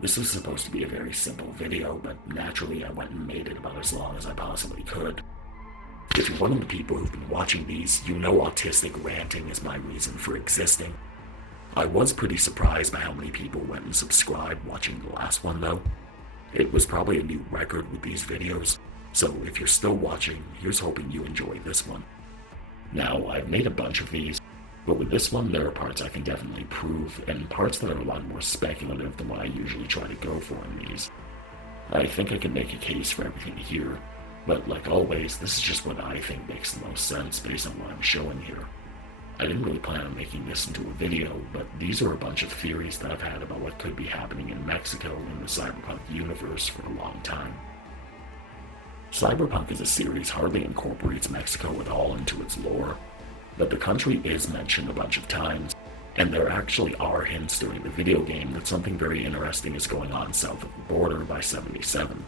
This was supposed to be a very simple video, but naturally I went and made it about as long as I possibly could. If you're one of the people who've been watching these, you know autistic ranting is my reason for existing. I was pretty surprised by how many people went and subscribed watching the last one though. It was probably a new record with these videos, so if you're still watching, here's hoping you enjoy this one. Now, I've made a bunch of these, but with this one there are parts I can definitely prove, and parts that are a lot more speculative than what I usually try to go for in these. I think I can make a case for everything here, but like always, this is just what I think makes the most sense based on what I'm showing here. I didn't really plan on making this into a video, but these are a bunch of theories that I've had about what could be happening in Mexico in the Cyberpunk universe for a long time. Cyberpunk as a series hardly incorporates Mexico at all into its lore, but the country is mentioned a bunch of times, and there actually are hints during the video game that something very interesting is going on south of the border by 77.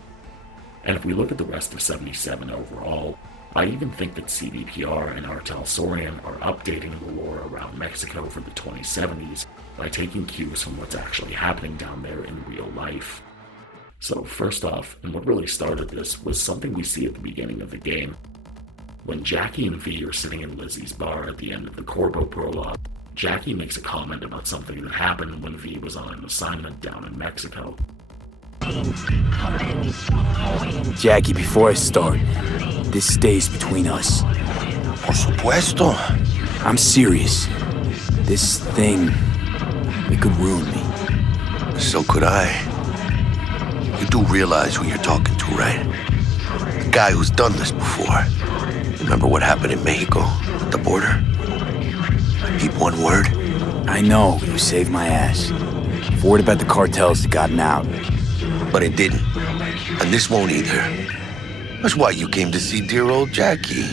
And if we look at the rest of 77 overall, I even think that CDPR and Artels are updating the lore around Mexico for the 2070s by taking cues from what's actually happening down there in real life. So first off, and what really started this was something we see at the beginning of the game. When Jackie and V are sitting in Lizzie's bar at the end of the Corbo prologue, Jackie makes a comment about something that happened when V was on an assignment down in Mexico. Jackie, before I start, this stays between us. Por supuesto. I'm serious. This thing, it could ruin me. So could I. You do realize who you're talking to, right? The guy who's done this before. Remember what happened in Mexico, at the border? I peep one word. I know, you saved my ass. Forward about the cartels that gotten out. But it didn't. And this won't either. That's why you came to see dear old Jackie.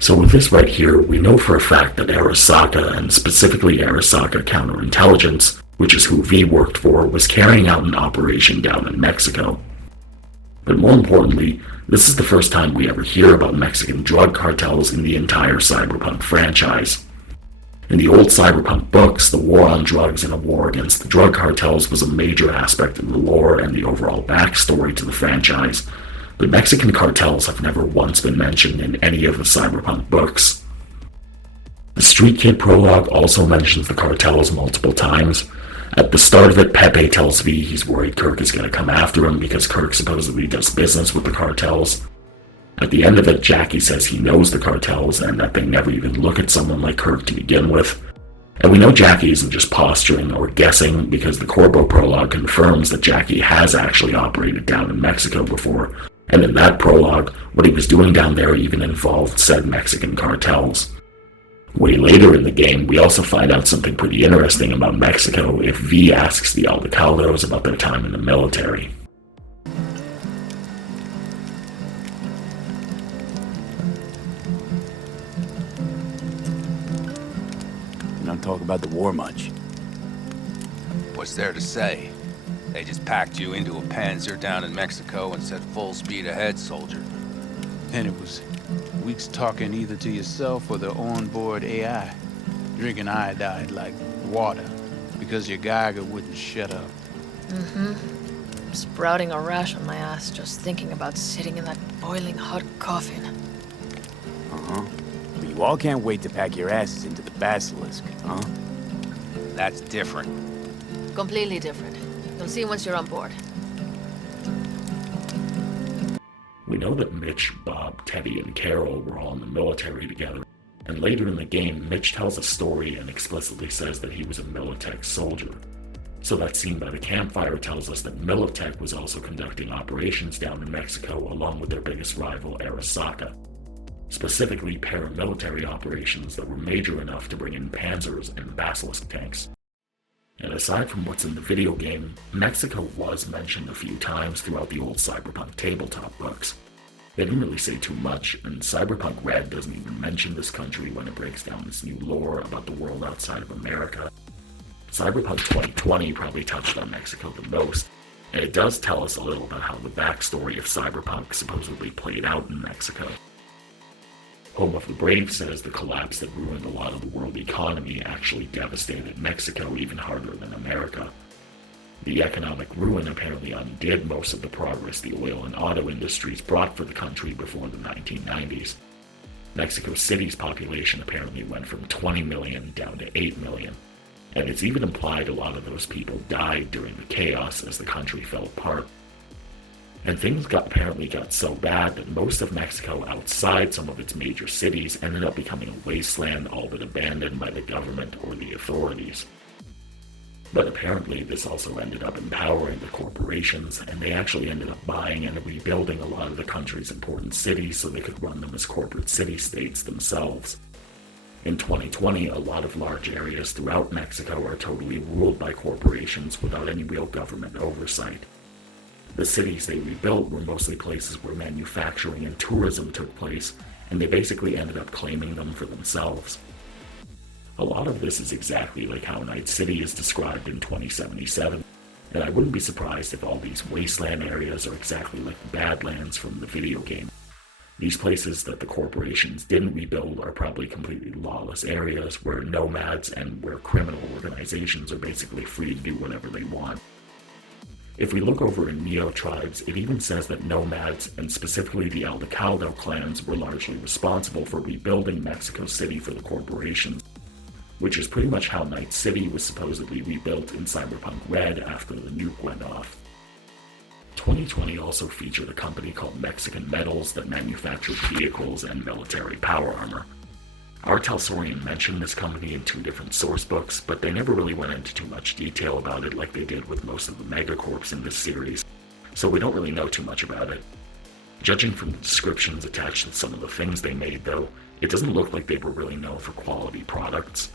So with this right here, we know for a fact that Arasaka, and specifically Arasaka Counterintelligence, which is who V worked for, was carrying out an operation down in Mexico. But more importantly, this is the first time we ever hear about Mexican drug cartels in the entire Cyberpunk franchise. In the old Cyberpunk books, the war on drugs and a war against the drug cartels was a major aspect of the lore and the overall backstory to the franchise, but Mexican cartels have never once been mentioned in any of the Cyberpunk books. The Street Kid prologue also mentions the cartels multiple times. At the start of it, Pepe tells V he's worried Kirk is going to come after him because Kirk supposedly does business with the cartels. At the end of it, Jackie says he knows the cartels and that they never even look at someone like Kirk to begin with. And we know Jackie isn't just posturing or guessing because the Corbo prologue confirms that Jackie has actually operated down in Mexico before, and in that prologue, what he was doing down there even involved said Mexican cartels. Way later in the game, we also find out something pretty interesting about Mexico if V asks the Aldecados about their time in the military. Don't talk about the war much. What's there to say? They just packed you into a Panzer down in Mexico and said full speed ahead, soldier. And it was weeks talking either to yourself or the onboard AI, drinking iodide like water because your Geiger wouldn't shut up. I'm sprouting a rash on my ass just thinking about sitting in that boiling hot coffin. But you all can't wait to pack your asses into the basilisk, huh? That's different. Completely different. You'll see once you're on board. We know that Mitch, Bob, Teddy, and Carol were all in the military together, and later in the game, Mitch tells a story and explicitly says that he was a Militech soldier. So that scene by the campfire tells us that Militech was also conducting operations down in Mexico along with their biggest rival, Arasaka. Specifically paramilitary operations that were major enough to bring in panzers and basilisk tanks. And aside from what's in the video game, Mexico was mentioned a few times throughout the old Cyberpunk tabletop books. They didn't really say too much, and Cyberpunk Red doesn't even mention this country when it breaks down its new lore about the world outside of America. Cyberpunk 2020 probably touched on Mexico the most, and it does tell us a little about how the backstory of Cyberpunk supposedly played out in Mexico. Home of the Brave says the collapse that ruined a lot of the world economy actually devastated Mexico even harder than America. The economic ruin apparently undid most of the progress the oil and auto industries brought for the country before the 1990s. Mexico City's population apparently went from 20 million down to 8 million, and it's even implied a lot of those people died during the chaos as the country fell apart. And things apparently got so bad that most of Mexico outside some of its major cities ended up becoming a wasteland all but abandoned by the government or the authorities. But apparently this also ended up empowering the corporations, and they actually ended up buying and rebuilding a lot of the country's important cities so they could run them as corporate city-states themselves. In 2020, a lot of large areas throughout Mexico are totally ruled by corporations without any real government oversight. The cities they rebuilt were mostly places where manufacturing and tourism took place, and they basically ended up claiming them for themselves. A lot of this is exactly like how Night City is described in 2077, and I wouldn't be surprised if all these wasteland areas are exactly like the Badlands from the video game. These places that the corporations didn't rebuild are probably completely lawless areas where nomads and where criminal organizations are basically free to do whatever they want. If we look over in Neo Tribes, it even says that nomads, and specifically the Aldecaldo clans, were largely responsible for rebuilding Mexico City for the corporations, which is pretty much how Night City was supposedly rebuilt in Cyberpunk Red after the nuke went off. 2020 also featured a company called Mexican Metals that manufactured vehicles and military power armor. Cartels mentioned this company in 2 different sourcebooks, but they never really went into too much detail about it like they did with most of the Megacorps in this series, so we don't really know too much about it. Judging from the descriptions attached to some of the things they made, though, it doesn't look like they were really known for quality products.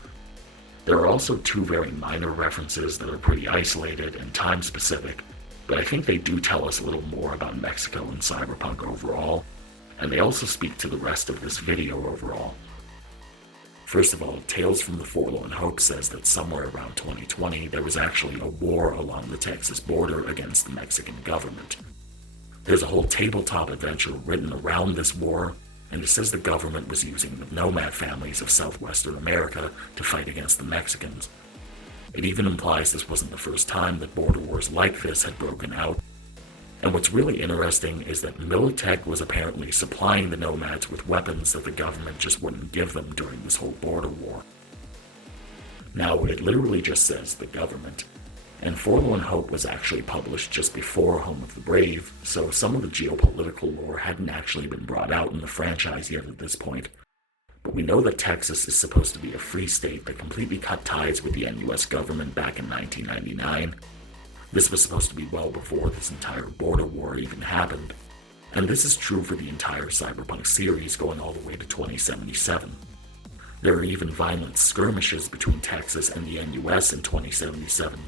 There are also 2 very minor references that are pretty isolated and time-specific, but I think they do tell us a little more about Mexico and Cyberpunk overall, and they also speak to the rest of this video overall. First of all, Tales from the Forlorn Hope says that somewhere around 2020 there was actually a war along the Texas border against the Mexican government. There's a whole tabletop adventure written around this war, and it says the government was using the nomad families of southwestern America to fight against the Mexicans. It even implies this wasn't the first time that border wars like this had broken out. And what's really interesting is that Militech was apparently supplying the nomads with weapons that the government just wouldn't give them during this whole border war. Now, it literally just says the government, and Forlorn Hope was actually published just before Home of the Brave, so some of the geopolitical lore hadn't actually been brought out in the franchise yet at this point. But we know that Texas is supposed to be a free state that completely cut ties with the NUS government back in 1999. This was supposed to be well before this entire border war even happened, and this is true for the entire Cyberpunk series going all the way to 2077. There are even violent skirmishes between Texas and the NUS in 2077.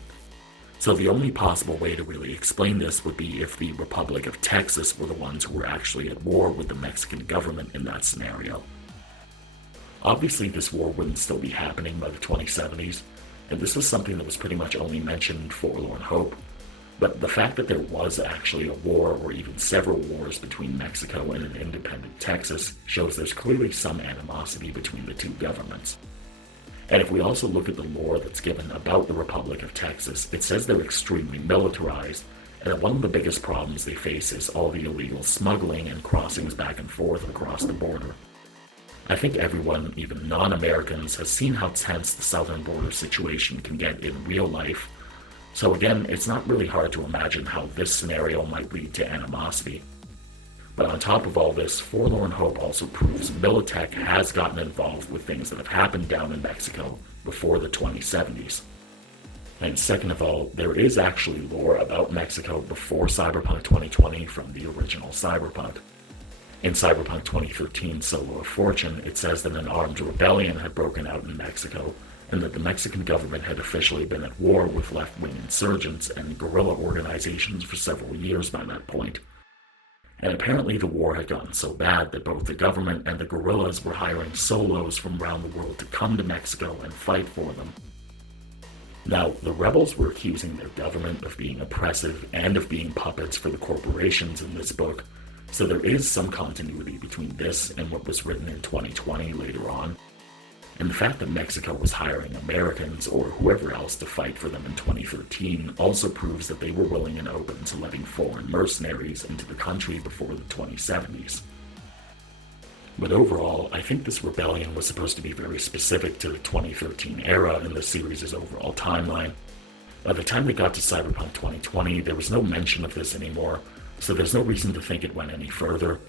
So the only possible way to really explain this would be if the Republic of Texas were the ones who were actually at war with the Mexican government in that scenario. Obviously, this war wouldn't still be happening by the 2070s, and this was something that was pretty much only mentioned in Forlorn Hope, but the fact that there was actually a war or even several wars between Mexico and an independent Texas shows there's clearly some animosity between the 2 governments. And if we also look at the lore that's given about the Republic of Texas, it says they're extremely militarized, and that one of the biggest problems they face is all the illegal smuggling and crossings back and forth across the border. I think everyone, even non-Americans, has seen how tense the southern border situation can get in real life, so again, it's not really hard to imagine how this scenario might lead to animosity. But on top of all this, Forlorn Hope also proves Militech has gotten involved with things that have happened down in Mexico before the 2070s. And second of all, there is actually lore about Mexico before Cyberpunk 2020 from the original Cyberpunk. In Cyberpunk 2013 Solo of Fortune, it says that an armed rebellion had broken out in Mexico, and that the Mexican government had officially been at war with left-wing insurgents and guerrilla organizations for several years by that point. And apparently the war had gotten so bad that both the government and the guerrillas were hiring solos from around the world to come to Mexico and fight for them. Now, the rebels were accusing their government of being oppressive and of being puppets for the corporations in this book, so there is some continuity between this and what was written in 2020 later on. And the fact that Mexico was hiring Americans or whoever else to fight for them in 2013 also proves that they were willing and open to letting foreign mercenaries into the country before the 2070s. But overall, I think this rebellion was supposed to be very specific to the 2013 era in the series' overall timeline. By the time we got to Cyberpunk 2020, there was no mention of this anymore, so there's no reason to think it went any further.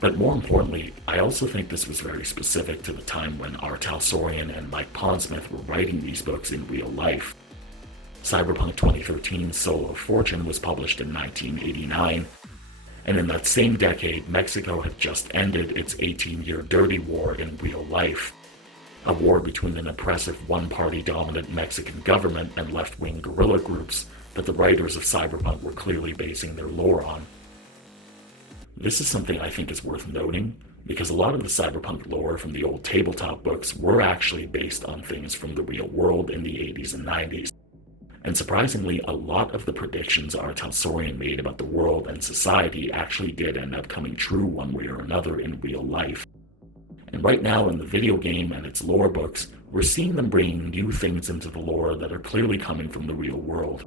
But more importantly, I also think this was very specific to the time when R. Talsorian and Mike Pondsmith were writing these books in real life. Cyberpunk 2013's Soul of Fortune was published in 1989, and in that same decade, Mexico had just ended its 18-year dirty war in real life. A war between an oppressive one-party dominant Mexican government and left-wing guerrilla groups that the writers of Cyberpunk were clearly basing their lore on. This is something I think is worth noting, because a lot of the Cyberpunk lore from the old tabletop books were actually based on things from the real world in the 80s and 90s. And surprisingly, a lot of the predictions R. Talsorian made about the world and society actually did end up coming true one way or another in real life. And right now in the video game and its lore books, we're seeing them bringing new things into the lore that are clearly coming from the real world.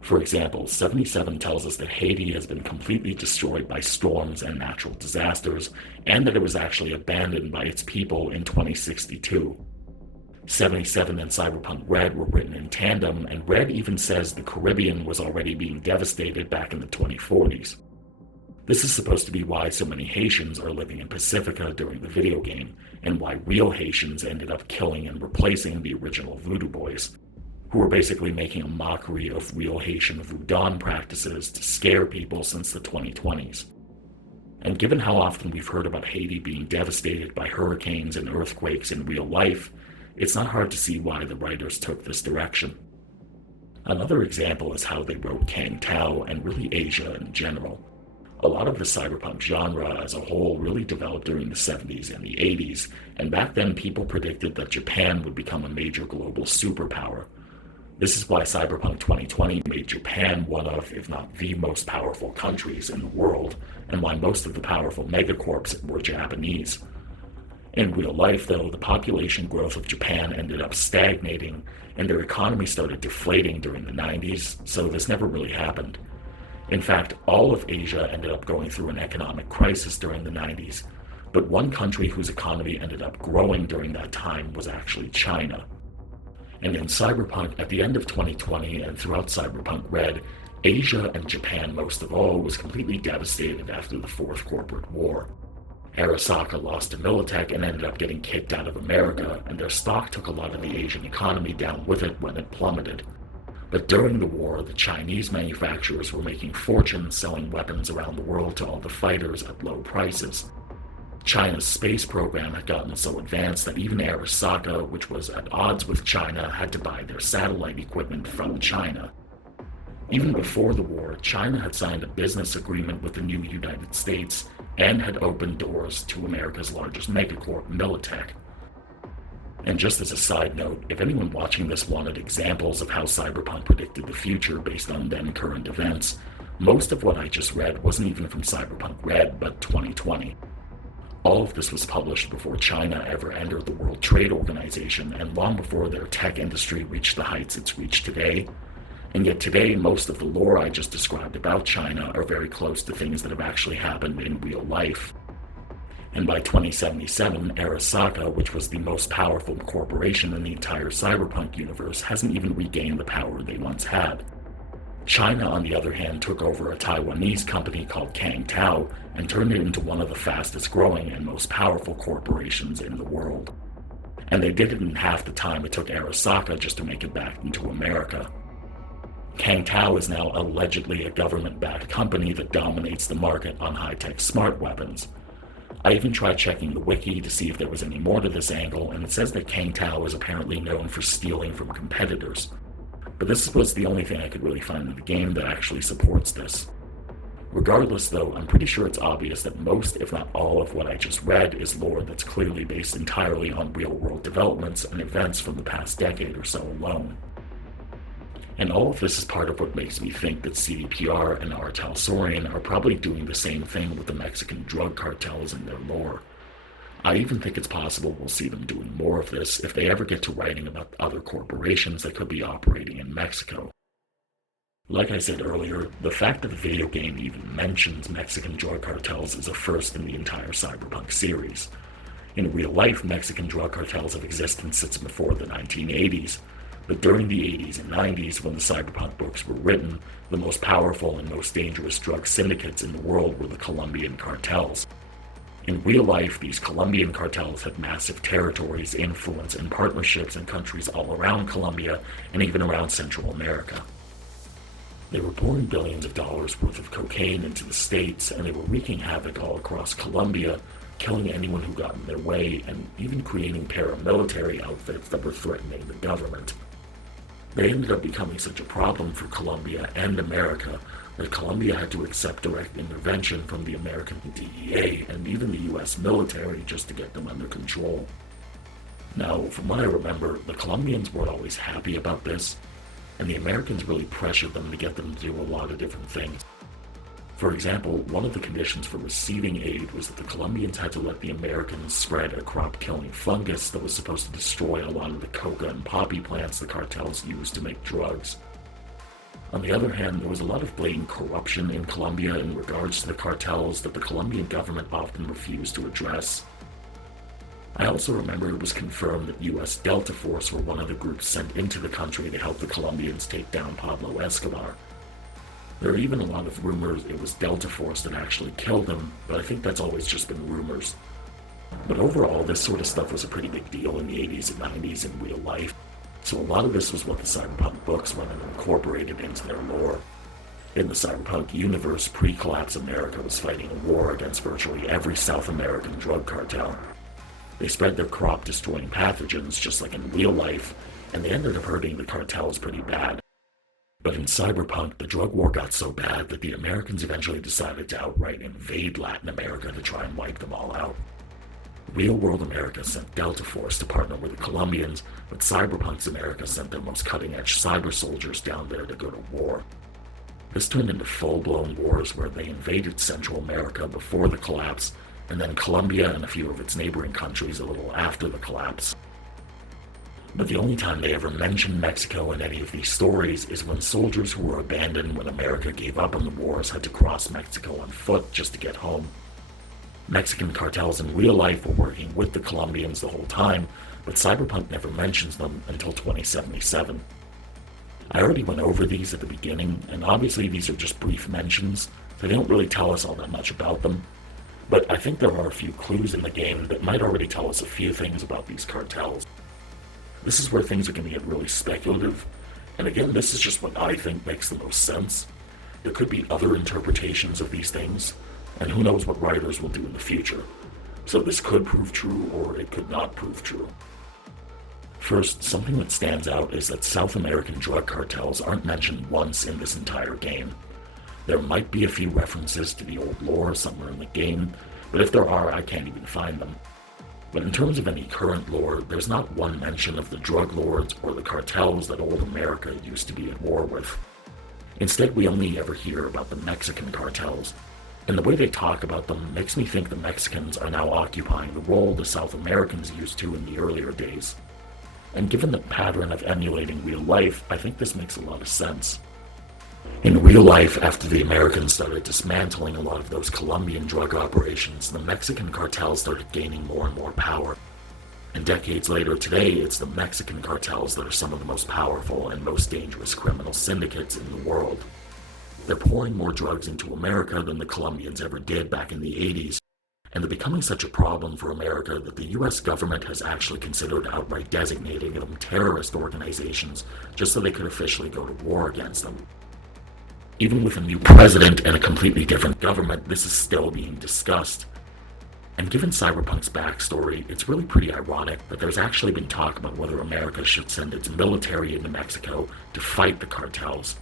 For example, 77 tells us that Haiti has been completely destroyed by storms and natural disasters, and that it was actually abandoned by its people in 2062. 77 and Cyberpunk Red were written in tandem, and Red even says the Caribbean was already being devastated back in the 2040s. This is supposed to be why so many Haitians are living in Pacifica during the video game, and why real Haitians ended up killing and replacing the original Voodoo Boys, who were basically making a mockery of real Haitian Voodoo practices to scare people since the 2020s. And given how often we've heard about Haiti being devastated by hurricanes and earthquakes in real life, it's not hard to see why the writers took this direction. Another example is how they wrote Kang Tao and really Asia in general. A lot of the cyberpunk genre as a whole really developed during the 70s and the 80s, and back then people predicted that Japan would become a major global superpower. This is why Cyberpunk 2020 made Japan one of, if not the most powerful countries in the world, and why most of the powerful megacorps were Japanese. In real life, though, the population growth of Japan ended up stagnating, and their economy started deflating during the 90s, so this never really happened. In fact, all of Asia ended up going through an economic crisis during the 90s, but one country whose economy ended up growing during that time was actually China. And in Cyberpunk, at the end of 2020 and throughout Cyberpunk Red, Asia, and Japan most of all, was completely devastated after the Fourth Corporate War. Arasaka lost to Militech and ended up getting kicked out of America, and their stock took a lot of the Asian economy down with it when it plummeted. But during the war, the Chinese manufacturers were making fortunes selling weapons around the world to all the fighters at low prices. China's space program had gotten so advanced that even Arasaka, which was at odds with China, had to buy their satellite equipment from China. Even before the war, China had signed a business agreement with the new United States and had opened doors to America's largest megacorp, Militech. And just as a side note, if anyone watching this wanted examples of how Cyberpunk predicted the future based on then current events, most of what I just read wasn't even from Cyberpunk Red, but 2020. All of this was published before China ever entered the World Trade Organization and long before their tech industry reached the heights it's reached today. And yet today, most of the lore I just described about China are very close to things that have actually happened in real life. And by 2077, Arasaka, which was the most powerful corporation in the entire cyberpunk universe, hasn't even regained the power they once had. China, on the other hand, took over a Taiwanese company called Kang Tao and turned it into one of the fastest growing and most powerful corporations in the world. And they did it in half the time it took Arasaka just to make it back into America. Kang Tao is now allegedly a government-backed company that dominates the market on high-tech smart weapons. I even tried checking the wiki to see if there was any more to this angle, and it says that Kang Tao is apparently known for stealing from competitors. But this was the only thing I could really find in the game that actually supports this. Regardless though, I'm pretty sure it's obvious that most, if not all, of what I just read is lore that's clearly based entirely on real-world developments and events from the past decade or so alone. And all of this is part of what makes me think that CDPR and Artel Saurian are probably doing the same thing with the Mexican drug cartels in their lore. I even think it's possible we'll see them doing more of this if they ever get to writing about other corporations that could be operating in Mexico. Like I said earlier, the fact that the video game even mentions Mexican drug cartels is a first in the entire Cyberpunk series. In real life, Mexican drug cartels have existed since before the 1980s, but during the 80s and 90s, when the Cyberpunk books were written, the most powerful and most dangerous drug syndicates in the world were the Colombian cartels. In real life, these Colombian cartels had massive territories, influence, and partnerships in countries all around Colombia and even around Central America. They were pouring billions of dollars worth of cocaine into the States, and they were wreaking havoc all across Colombia, killing anyone who got in their way, and even creating paramilitary outfits that were threatening the government. They ended up becoming such a problem for Colombia and America that Colombia had to accept direct intervention from the American DEA and even the US military just to get them under control. Now, from what I remember, the Colombians weren't always happy about this, and the Americans really pressured them to get them to do a lot of different things. For example, one of the conditions for receiving aid was that the Colombians had to let the Americans spread a crop-killing fungus that was supposed to destroy a lot of the coca and poppy plants the cartels used to make drugs. On the other hand, there was a lot of blatant corruption in Colombia in regards to the cartels that the Colombian government often refused to address. I also remember it was confirmed that US Delta Force were one of the groups sent into the country to help the Colombians take down Pablo Escobar. There are even a lot of rumors it was Delta Force that actually killed him, but I think that's always just been rumors. But overall, this sort of stuff was a pretty big deal in the 80s and 90s in real life, so a lot of this was what the Cyberpunk books went and incorporated into their lore. In the Cyberpunk universe, pre-collapse America was fighting a war against virtually every South American drug cartel. They spread their crop-destroying pathogens just like in real life, and they ended up hurting the cartels pretty bad. But in Cyberpunk, the drug war got so bad that the Americans eventually decided to outright invade Latin America to try and wipe them all out. Real-world America sent Delta Force to partner with the Colombians, but Cyberpunk's America sent their most cutting-edge cyber soldiers down there to go to war. This turned into full-blown wars where they invaded Central America before the collapse, and then Colombia and a few of its neighboring countries a little after the collapse. But the only time they ever mention Mexico in any of these stories is when soldiers who were abandoned when America gave up on the wars had to cross Mexico on foot just to get home. Mexican cartels in real life were working with the Colombians the whole time, but Cyberpunk never mentions them until 2077. I already went over these at the beginning, and obviously these are just brief mentions, so they don't really tell us all that much about them. But I think there are a few clues in the game that might already tell us a few things about these cartels. This is where things are going to get really speculative, and again, this is just what I think makes the most sense. There could be other interpretations of these things, and who knows what writers will do in the future. So this could prove true, or it could not prove true. First, something that stands out is that South American drug cartels aren't mentioned once in this entire game. There might be a few references to the old lore somewhere in the game, but if there are, I can't even find them. But in terms of any current lore, there's not one mention of the drug lords or the cartels that old America used to be at war with. Instead, we only ever hear about the Mexican cartels, and the way they talk about them makes me think the Mexicans are now occupying the role the South Americans used to in the earlier days. And given the pattern of emulating real life, I think this makes a lot of sense. In real life, after the Americans started dismantling a lot of those Colombian drug operations, the Mexican cartels started gaining more and more power. And decades later today, it's the Mexican cartels that are some of the most powerful and most dangerous criminal syndicates in the world. They're pouring more drugs into America than the Colombians ever did back in the 80s, and they're becoming such a problem for America that the US government has actually considered outright designating them terrorist organizations just so they could officially go to war against them. Even with a new president and a completely different government, this is still being discussed. And given Cyberpunk's backstory, it's really pretty ironic that there's actually been talk about whether America should send its military into Mexico to fight the cartels.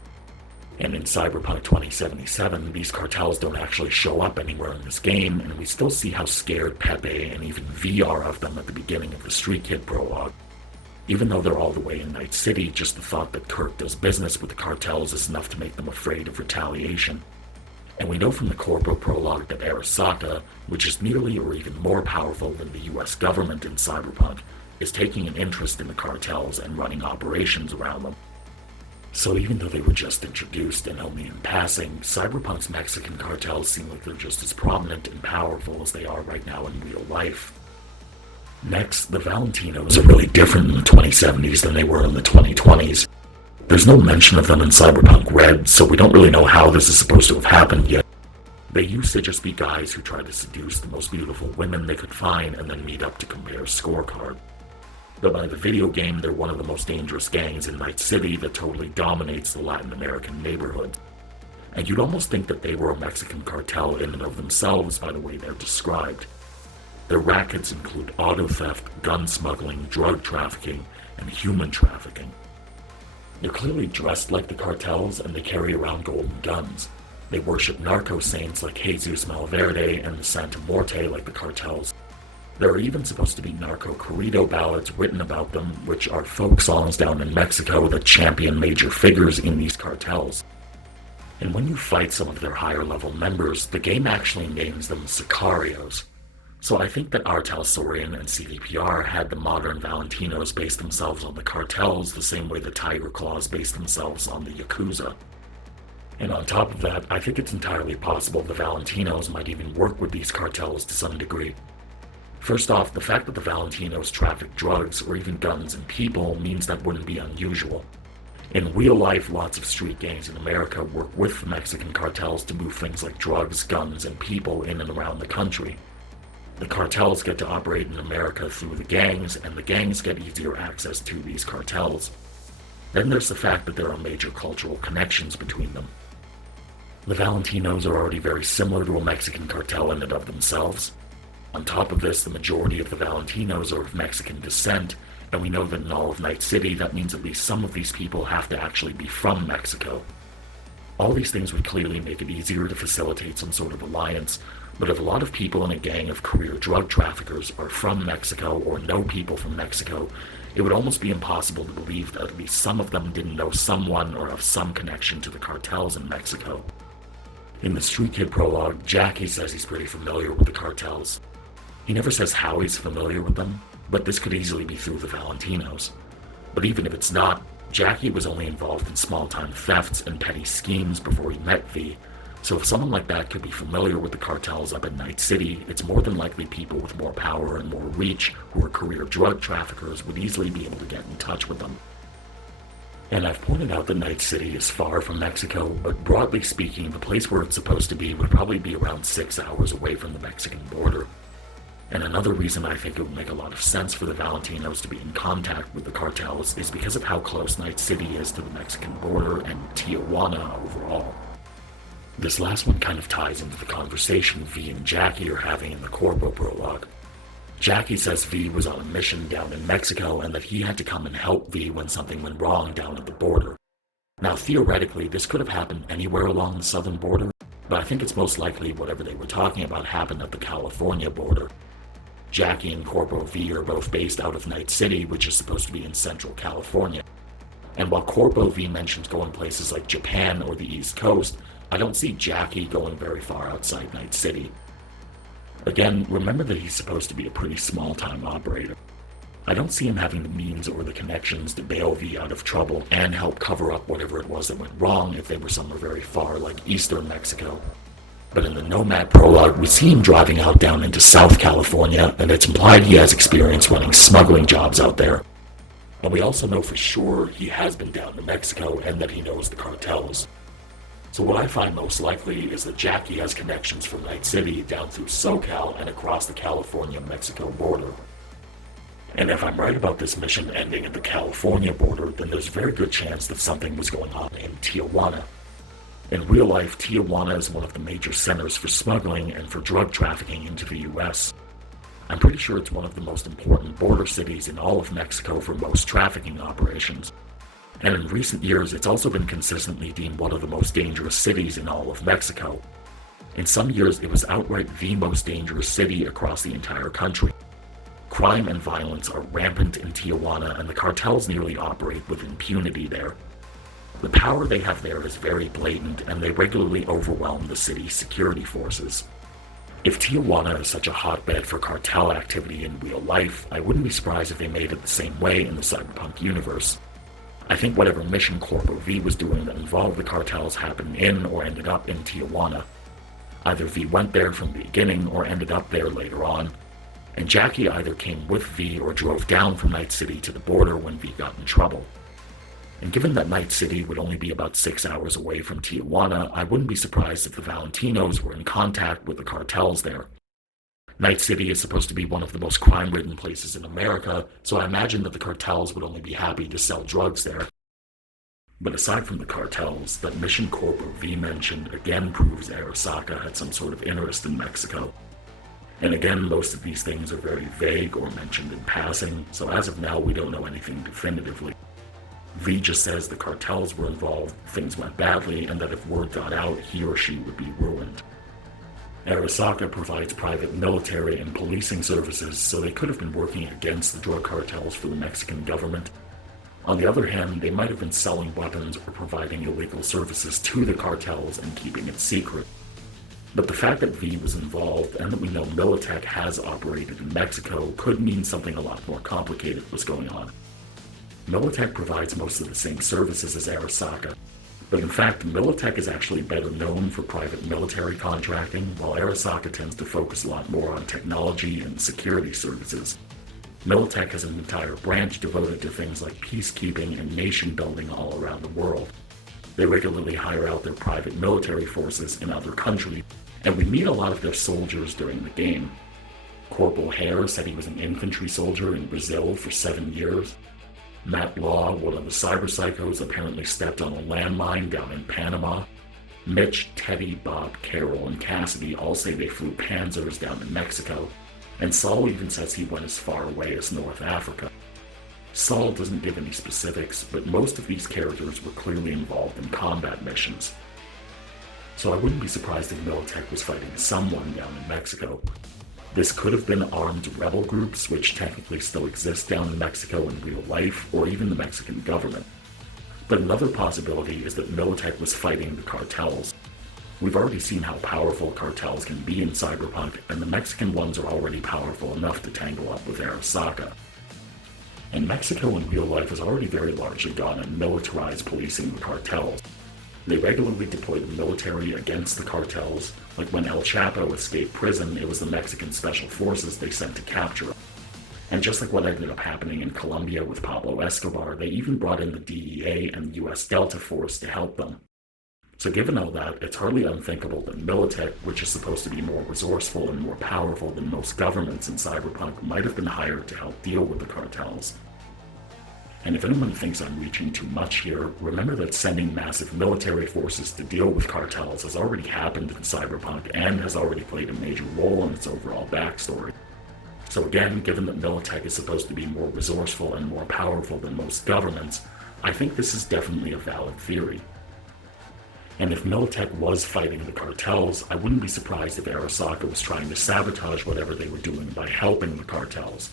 And in Cyberpunk 2077, these cartels don't actually show up anywhere in this game, and we still see how scared Pepe and even V are of them at the beginning of the Street Kid prologue. Even though they're all the way in Night City, just the thought that Kirk does business with the cartels is enough to make them afraid of retaliation. And we know from the Corpo prologue that Arasaka, which is nearly or even more powerful than the US government in Cyberpunk, is taking an interest in the cartels and running operations around them. So even though they were just introduced and only in passing, Cyberpunk's Mexican cartels seem like they're just as prominent and powerful as they are right now in real life. Next, the Valentinos are really different in the 2070s than they were in the 2020s. There's no mention of them in Cyberpunk Red, so we don't really know how this is supposed to have happened yet. They used to just be guys who tried to seduce the most beautiful women they could find and then meet up to compare scorecard. But by the video game, they're one of the most dangerous gangs in Night City that totally dominates the Latin American neighborhood. And you'd almost think that they were a Mexican cartel in and of themselves by the way they're described. Their rackets include auto theft, gun smuggling, drug trafficking, and human trafficking. They're clearly dressed like the cartels, and they carry around golden guns. They worship narco saints like Jesus Malverde and the Santa Muerte like the cartels. There are even supposed to be narco corrido ballads written about them, which are folk songs down in Mexico that champion major figures in these cartels. And when you fight some of their higher level members, the game actually names them sicarios. So I think that Artel Sorian and CVPR had the modern Valentinos base themselves on the cartels the same way the Tiger Claws based themselves on the Yakuza. And on top of that, I think it's entirely possible the Valentinos might even work with these cartels to some degree. First off, the fact that the Valentinos traffic drugs or even guns and people means that wouldn't be unusual. In real life, lots of street gangs in America work with Mexican cartels to move things like drugs, guns, and people in and around the country. The cartels get to operate in America through the gangs, and the gangs get easier access to these cartels. Then there's the fact that there are major cultural connections between them. The Valentinos are already very similar to a Mexican cartel in and of themselves. On top of this, the majority of the Valentinos are of Mexican descent, and we know that in all of Night City, that means at least some of these people have to actually be from Mexico. All these things would clearly make it easier to facilitate some sort of alliance, but if a lot of people in a gang of career drug traffickers are from Mexico or know people from Mexico, it would almost be impossible to believe that at least some of them didn't know someone or have some connection to the cartels in Mexico. In the Street Kid prologue, Jackie says he's pretty familiar with the cartels. He never says how he's familiar with them, but this could easily be through the Valentinos. But even if it's not, Jackie was only involved in small-time thefts and petty schemes before he met V, so if someone like that could be familiar with the cartels up in Night City, it's more than likely people with more power and more reach who are career drug traffickers would easily be able to get in touch with them. And I've pointed out that Night City is far from Mexico, but broadly speaking, the place where it's supposed to be would probably be around 6 hours away from the Mexican border. And another reason I think it would make a lot of sense for the Valentinos to be in contact with the cartels is because of how close Night City is to the Mexican border and Tijuana overall. This last one kind of ties into the conversation V and Jackie are having in the Corpo prologue. Jackie says V was on a mission down in Mexico and that he had to come and help V when something went wrong down at the border. Now theoretically, this could have happened anywhere along the southern border, but I think it's most likely whatever they were talking about happened at the California border. Jackie and Corpo V are both based out of Night City, which is supposed to be in Central California. And while Corpo V mentions going places like Japan or the East Coast, I don't see Jackie going very far outside Night City. Again, remember that he's supposed to be a pretty small-time operator. I don't see him having the means or the connections to bail V out of trouble and help cover up whatever it was that went wrong if they were somewhere very far like eastern Mexico. But in the Nomad prologue, we see him driving out down into South California, and it's implied he has experience running smuggling jobs out there. And we also know for sure he has been down to Mexico and that he knows the cartels. So what I find most likely is that Jackie has connections from Night City down through SoCal and across the California-Mexico border. And if I'm right about this mission ending at the California border, then there's a very good chance that something was going on in Tijuana. In real life, Tijuana is one of the major centers for smuggling and for drug trafficking into the US. I'm pretty sure it's one of the most important border cities in all of Mexico for most trafficking operations. And in recent years, it's also been consistently deemed one of the most dangerous cities in all of Mexico. In some years, it was outright the most dangerous city across the entire country. Crime and violence are rampant in Tijuana, and the cartels nearly operate with impunity there. The power they have there is very blatant, and they regularly overwhelm the city's security forces. If Tijuana is such a hotbed for cartel activity in real life, I wouldn't be surprised if they made it the same way in the Cyberpunk universe. I think whatever mission Corpo V was doing that involved the cartels happened in or ended up in Tijuana. Either V went there from the beginning or ended up there later on, and Jackie either came with V or drove down from Night City to the border when V got in trouble. And given that Night City would only be about 6 hours away from Tijuana, I wouldn't be surprised if the Valentinos were in contact with the cartels there. Night City is supposed to be one of the most crime-ridden places in America, so I imagine that the cartels would only be happy to sell drugs there. But aside from the cartels, that mission Corpo V mentioned again proves Arasaka had some sort of interest in Mexico. And again, most of these things are very vague or mentioned in passing, so as of now we don't know anything definitively. V just says the cartels were involved, things went badly, and that if word got out, he or she would be ruined. Arasaka provides private military and policing services, so they could have been working against the drug cartels for the Mexican government. On the other hand, they might have been selling weapons or providing illegal services to the cartels and keeping it secret. But the fact that V was involved and that we know Militech has operated in Mexico could mean something a lot more complicated was going on. Militech provides most of the same services as Arasaka, but in fact Militech is actually better known for private military contracting, while Arasaka tends to focus a lot more on technology and security services. Militech has an entire branch devoted to things like peacekeeping and nation building all around the world. They regularly hire out their private military forces in other countries, and we meet a lot of their soldiers during the game. Corporal Hare said he was an infantry soldier in Brazil for 7 years. Matt Law, one of the cyber psychos, apparently stepped on a landmine down in Panama. Mitch, Teddy, Bob, Carol, and Cassidy all say they flew Panzers down in Mexico, and Saul even says he went as far away as North Africa. Saul doesn't give any specifics, but most of these characters were clearly involved in combat missions. So I wouldn't be surprised if Militech was fighting someone down in Mexico. This could have been armed rebel groups, which technically still exist down in Mexico in real life, or even the Mexican government. But another possibility is that Militech was fighting the cartels. We've already seen how powerful cartels can be in Cyberpunk, and the Mexican ones are already powerful enough to tangle up with Arasaka. And Mexico in real life has already very largely gone and militarized policing the cartels. They regularly deploy the military against the cartels, like when El Chapo escaped prison, it was the Mexican special forces they sent to capture him. And just like what ended up happening in Colombia with Pablo Escobar, they even brought in the DEA and the US Delta Force to help them. So given all that, it's hardly unthinkable that Militech, which is supposed to be more resourceful and more powerful than most governments in Cyberpunk, might have been hired to help deal with the cartels. And if anyone thinks I'm reaching too much here, remember that sending massive military forces to deal with cartels has already happened in Cyberpunk and has already played a major role in its overall backstory. So again, given that Militech is supposed to be more resourceful and more powerful than most governments, I think this is definitely a valid theory. And if Militech was fighting the cartels, I wouldn't be surprised if Arasaka was trying to sabotage whatever they were doing by helping the cartels.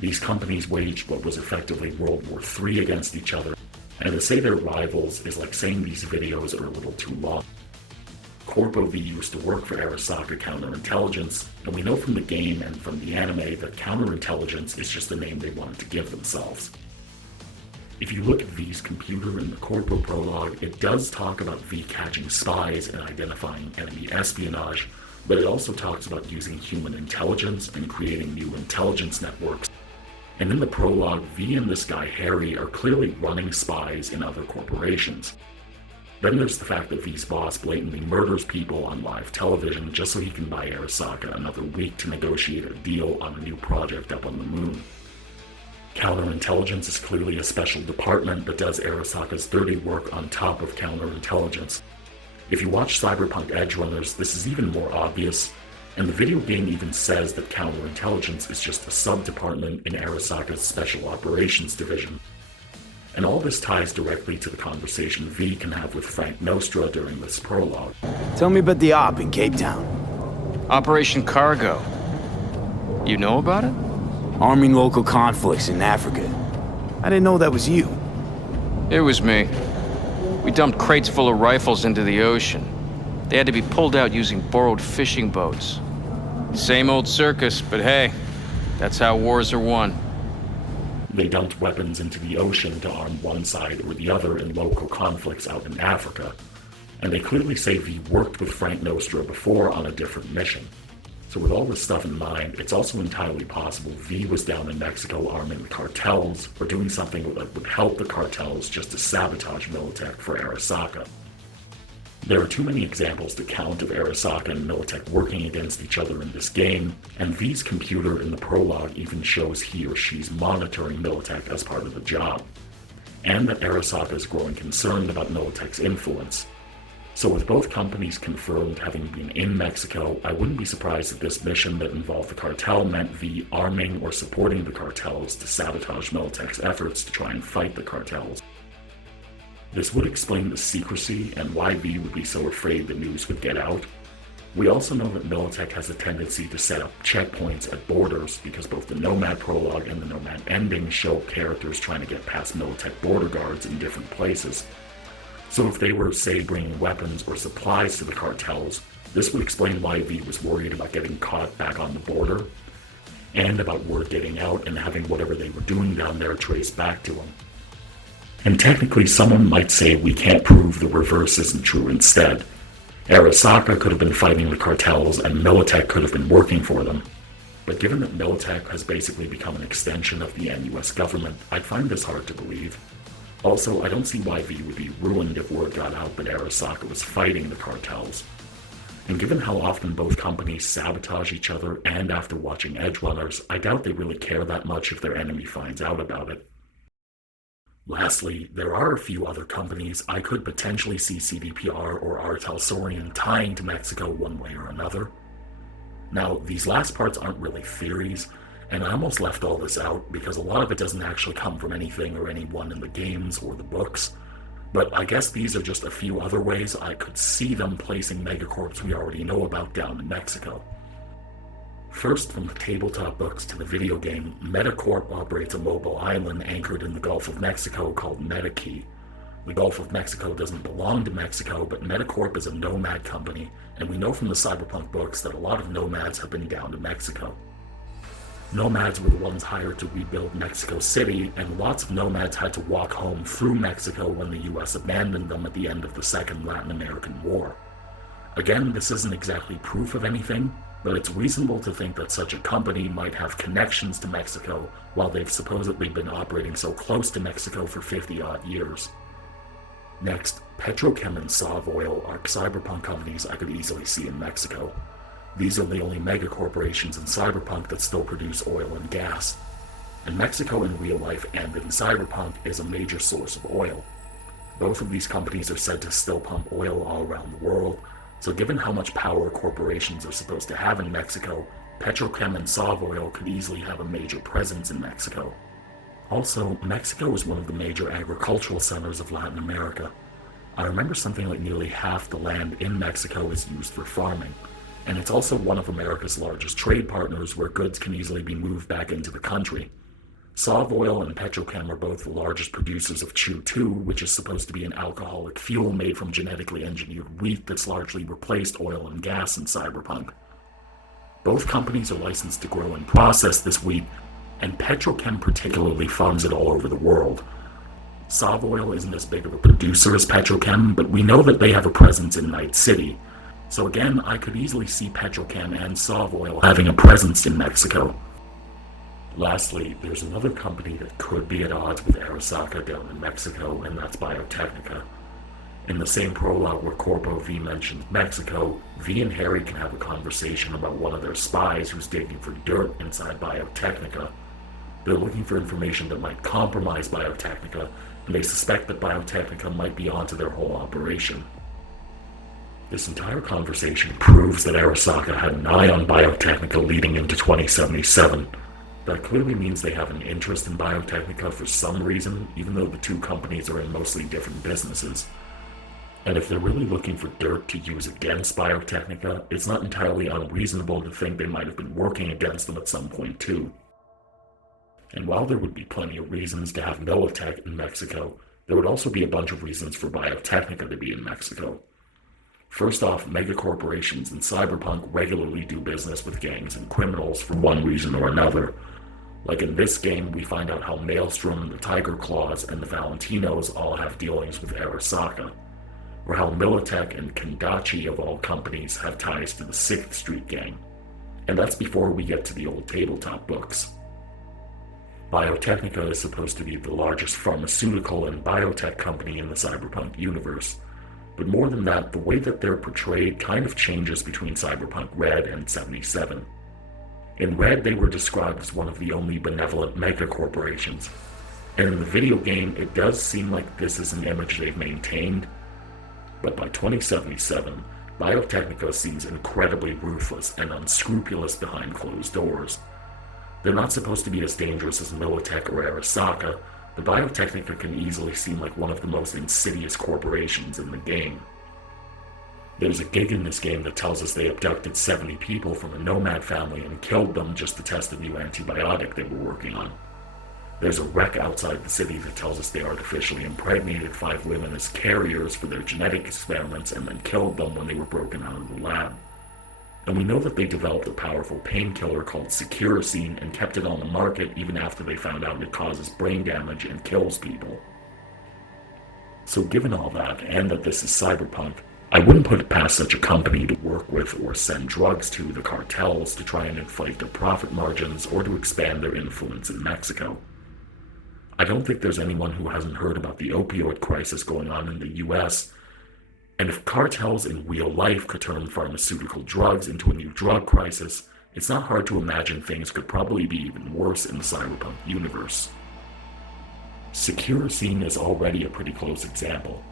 These companies waged what was effectively World War III against each other, and to say they're rivals is like saying these videos are a little too long. Corpo V used to work for Arasaka Counterintelligence, and we know from the game and from the anime that counterintelligence is just the name they wanted to give themselves. If you look at V's computer in the Corpo prologue, it does talk about V catching spies and identifying enemy espionage, but it also talks about using human intelligence and creating new intelligence networks. And in the prologue, V and this guy Harry are clearly running spies in other corporations. Then there's the fact that V's boss blatantly murders people on live television just so he can buy Arasaka another week to negotiate a deal on a new project up on the moon. Counterintelligence is clearly a special department that does Arasaka's dirty work on top of counterintelligence. If you watch Cyberpunk Edgerunners, this is even more obvious, and the video game even says that counterintelligence is just a sub-department in Arasaka's Special Operations Division. And all this ties directly to the conversation V can have with Frank Nostra during this prologue. Tell me about the op in Cape Town. Operation Cargo. You know about it? arming local conflicts in Africa. I didn't know that was you. It was me. We dumped crates full of rifles into the ocean. They had to be pulled out using borrowed fishing boats. Same old circus, but hey, that's how wars are won. They dumped weapons into the ocean to arm one side or the other in local conflicts out in Africa. And they clearly say V worked with Frank Nostra before on a different mission. So with all this stuff in mind, it's also entirely possible V was down in Mexico arming the cartels, or doing something that would help the cartels just to sabotage Militech for Arasaka. There are too many examples to count of Arasaka and Militech working against each other in this game, and V's computer in the prologue even shows he or she's monitoring Militech as part of the job, and that Arasaka is growing concerned about Militech's influence. So with both companies confirmed having been in Mexico, I wouldn't be surprised if this mission that involved the cartel meant V arming or supporting the cartels to sabotage Militech's efforts to try and fight the cartels. This would explain the secrecy and why V would be so afraid the news would get out. We also know that Militech has a tendency to set up checkpoints at borders because both the Nomad prologue and the Nomad ending show characters trying to get past Militech border guards in different places. So if they were, say, bringing weapons or supplies to the cartels, this would explain why V was worried about getting caught back on the border, and about word getting out and having whatever they were doing down there traced back to him. And technically someone might say we can't prove the reverse isn't true instead. Arasaka could have been fighting the cartels and Militech could have been working for them. But given that Militech has basically become an extension of the NUS government, I'd find this hard to believe. Also, I don't see why V would be ruined if word got out that Arasaka was fighting the cartels. And given how often both companies sabotage each other, and after watching Edgerunners, I doubt they really care that much if their enemy finds out about it. Lastly, there are a few other companies I could potentially see CDPR or Artelsorian tying to Mexico one way or another. Now, these last parts aren't really theories, and I almost left all this out because a lot of it doesn't actually come from anything or anyone in the games or the books, but I guess these are just a few other ways I could see them placing megacorps we already know about down in Mexico. First, from the tabletop books to the video game, Megacorp operates a mobile island anchored in the Gulf of Mexico called Metakey. The Gulf of Mexico doesn't belong to Mexico, but Megacorp is a nomad company, and we know from the Cyberpunk books that a lot of nomads have been down to Mexico. Nomads were the ones hired to rebuild Mexico City, and lots of nomads had to walk home through Mexico when the US abandoned them at the end of the Second Latin American War. Again, this isn't exactly proof of anything, but it's reasonable to think that such a company might have connections to Mexico while they've supposedly been operating so close to Mexico for 50-odd years. Next, Petrochem and Savoil are Cyberpunk companies I could easily see in Mexico. These are the only megacorporations in Cyberpunk that still produce oil and gas. And Mexico in real life and in Cyberpunk is a major source of oil. Both of these companies are said to still pump oil all around the world, so given how much power corporations are supposed to have in Mexico, Petrochem and Savoil could easily have a major presence in Mexico. Also, Mexico is one of the major agricultural centers of Latin America. I remember something like nearly half the land in Mexico is used for farming. And it's also one of America's largest trade partners where goods can easily be moved back into the country. Savoil and Petrochem are both the largest producers of Chew-2, which is supposed to be an alcoholic fuel made from genetically engineered wheat that's largely replaced oil and gas in Cyberpunk. Both companies are licensed to grow and process this wheat, and Petrochem particularly farms it all over the world. Savoil isn't as big of a producer as Petrochem, but we know that they have a presence in Night City. So again, I could easily see Petrochem and Savoil having a presence in Mexico. Lastly, there's another company that could be at odds with Arasaka down in Mexico, and that's Biotechnica. In the same prologue where Corpo V mentions Mexico, V and Harry can have a conversation about one of their spies who's digging for dirt inside Biotechnica. They're looking for information that might compromise Biotechnica, and they suspect that Biotechnica might be onto their whole operation. This entire conversation proves that Arasaka had an eye on Biotechnica leading into 2077. That clearly means they have an interest in Biotechnica for some reason, even though the two companies are in mostly different businesses. And if they're really looking for dirt to use against Biotechnica, it's not entirely unreasonable to think they might have been working against them at some point too. And while there would be plenty of reasons to have Militech in Mexico, there would also be a bunch of reasons for Biotechnica to be in Mexico. First off, Megacorporations and Cyberpunk regularly do business with gangs and criminals for one reason or another. Like in this game, we find out how Maelstrom, the Tiger Claws, and the Valentinos all have dealings with Arasaka, or how Militech and Kendachi of all companies have ties to the 6th Street Gang. And that's before we get to the old tabletop books. Biotechnica is supposed to be the largest pharmaceutical and biotech company in the Cyberpunk universe. But more than that, the way that they're portrayed kind of changes between Cyberpunk Red and 77. In Red, they were described as one of the only benevolent megacorporations. And in the video game, it does seem like this is an image they've maintained. But by 2077, Biotechnica seems incredibly ruthless and unscrupulous behind closed doors. They're not supposed to be as dangerous as Militech or Arasaka, but Biotechnica can easily seem like one of the most insidious corporations in the game. There's a gig in this game that tells us they abducted 70 people from a nomad family and killed them just to test a new antibiotic they were working on. There's a wreck outside the city that tells us they artificially impregnated 5 women as carriers for their genetic experiments and then killed them when they were broken out of the lab. And we know that they developed a powerful painkiller called Securacine and kept it on the market even after they found out it causes brain damage and kills people. So given all that, and that this is Cyberpunk, I wouldn't put it past such a company to work with or send drugs to the cartels to try and inflate their profit margins or to expand their influence in Mexico. I don't think there's anyone who hasn't heard about the opioid crisis going on in the US, and if cartels in real life could turn pharmaceutical drugs into a new drug crisis, it's not hard to imagine things could probably be even worse in the Cyberpunk universe. Securacine is already a pretty close example.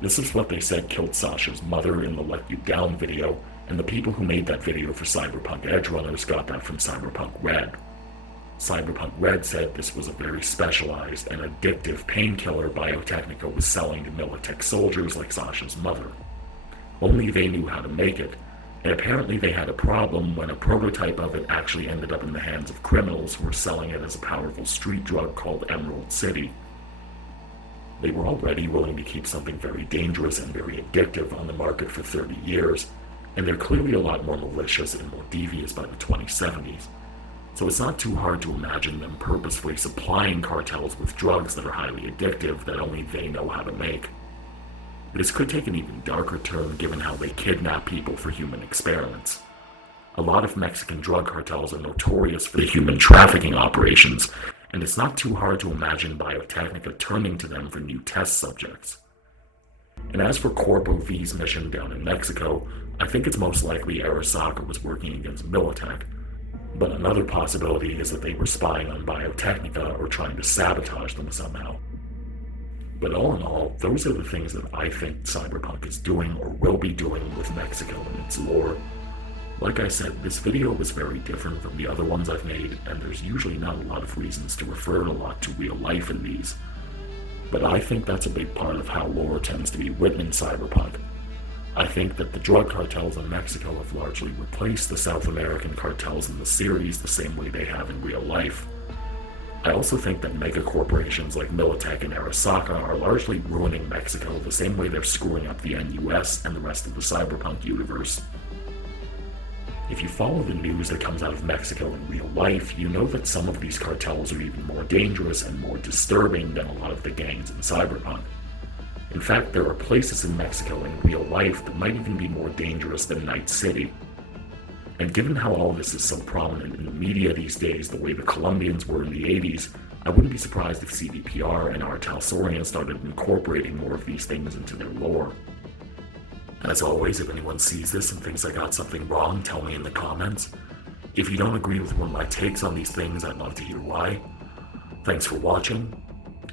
This is what they said killed Sasha's mother in the Let You Down video, and the people who made that video for Cyberpunk Edgerunners got that from Cyberpunk Red. Cyberpunk Red said this was a very specialized and addictive painkiller Biotechnica was selling to Militech soldiers like Sasha's mother. Only they knew how to make it, and apparently they had a problem when a prototype of it actually ended up in the hands of criminals who were selling it as a powerful street drug called Emerald City. They were already willing to keep something very dangerous and very addictive on the market for 30 years, and they're clearly a lot more malicious and more devious by the 2070s. So it's not too hard to imagine them purposefully supplying cartels with drugs that are highly addictive that only they know how to make. This could take an even darker turn given how they kidnap people for human experiments. A lot of Mexican drug cartels are notorious for the human trafficking operations, and it's not too hard to imagine Biotechnica turning to them for new test subjects. And as for Corpo V's mission down in Mexico, I think it's most likely Arasaka was working against Militech, but another possibility is that they were spying on Biotechnica or trying to sabotage them somehow. But all in all, those are the things that I think Cyberpunk is doing or will be doing with Mexico and its lore. Like I said, this video was very different from the other ones I've made, and there's usually not a lot of reasons to refer a lot to real life in these. But I think that's a big part of how lore tends to be written in Cyberpunk. I think that the drug cartels in Mexico have largely replaced the South American cartels in the series the same way they have in real life. I also think that megacorporations like Militech and Arasaka are largely ruining Mexico the same way they're screwing up the NUS and the rest of the Cyberpunk universe. If you follow the news that comes out of Mexico in real life, you know that some of these cartels are even more dangerous and more disturbing than a lot of the gangs in Cyberpunk. In fact, there are places in Mexico in real life that might even be more dangerous than Night City. And given how all this is so prominent in the media these days, the way the Colombians were in the 80s, I wouldn't be surprised if CDPR and Arasaka started incorporating more of these things into their lore. As always, if anyone sees this and thinks I got something wrong, tell me in the comments. If you don't agree with one of my takes on these things, I'd love to hear why. Thanks for watching,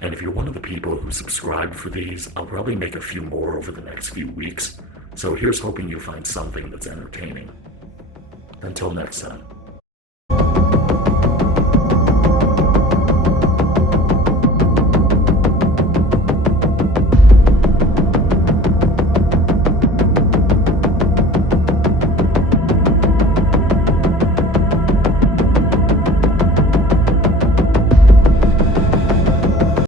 and if you're one of the people who subscribed for these, I'll probably make a few more over the next few weeks, so here's hoping you find something that's entertaining. Until next time.